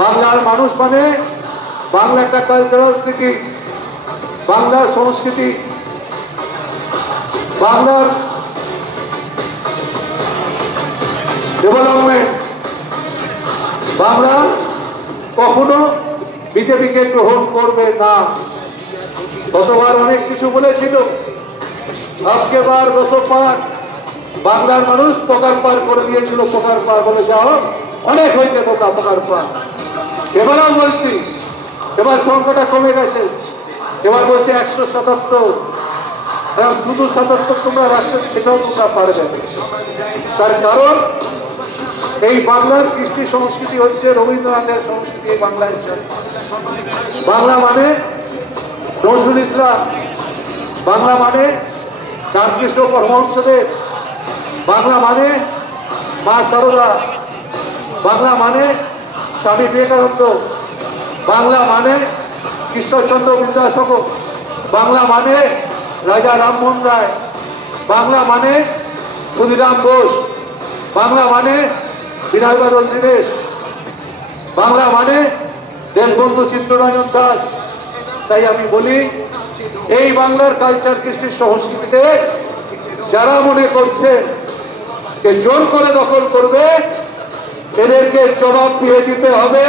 বাংলার মানুষ মানে বাংলা একটা কালচারাল সিটি, বাংলার সংস্কৃতি, বাংলার ডেভেলপমেন্ট। বাংলা কখনো বিজেপিকে গ্রহণ করবে না। গতবার অনেক কিছু বলেছিল, আজকে বার গতবার বাংলার মানুষ পোকার পার করে দিয়েছিল। পোকার পার বলে যাও, অনেক হয়েছে তোমরা পোকার পার। এবারও বলছি, এবার সংখ্যাটা কমে গেছে। এবার বলছে 177। শুধু 77 তোমরা রাখতে, সেটাও তোমরা পারবে। তার কারণ এই বাংলার কৃষ্টি সংস্কৃতি হচ্ছে রবীন্দ্রনাথের সংস্কৃতি। এই বাংলায় বাংলা মানে নজরুল ইসলাম, বাংলা মানে রামকৃষ্ণ পরমহংসদেব, বাংলা মানে মা সারদা, বাংলা মানে স্বামী বিবেকানন্দ, বাংলা মানে কৃষ্ণচন্দ্র বিদ্যাসাগর, বাংলা মানে রাজা রামমোহন রায়, বাংলা মানে ক্ষুদিরাম বোস, বাংলা মানে বিনয় বাদল দীনেশ, বাংলা মানে দেশবন্ধু চিত্তরঞ্জন দাস। তাই আমি বলি, এই বাংলার কালচার কৃষ্টি সংস্কৃতিতে যারা মনে করছে যে জোর করে দখল করবে, এদেরকে জবাব দিয়ে দিতে হবে।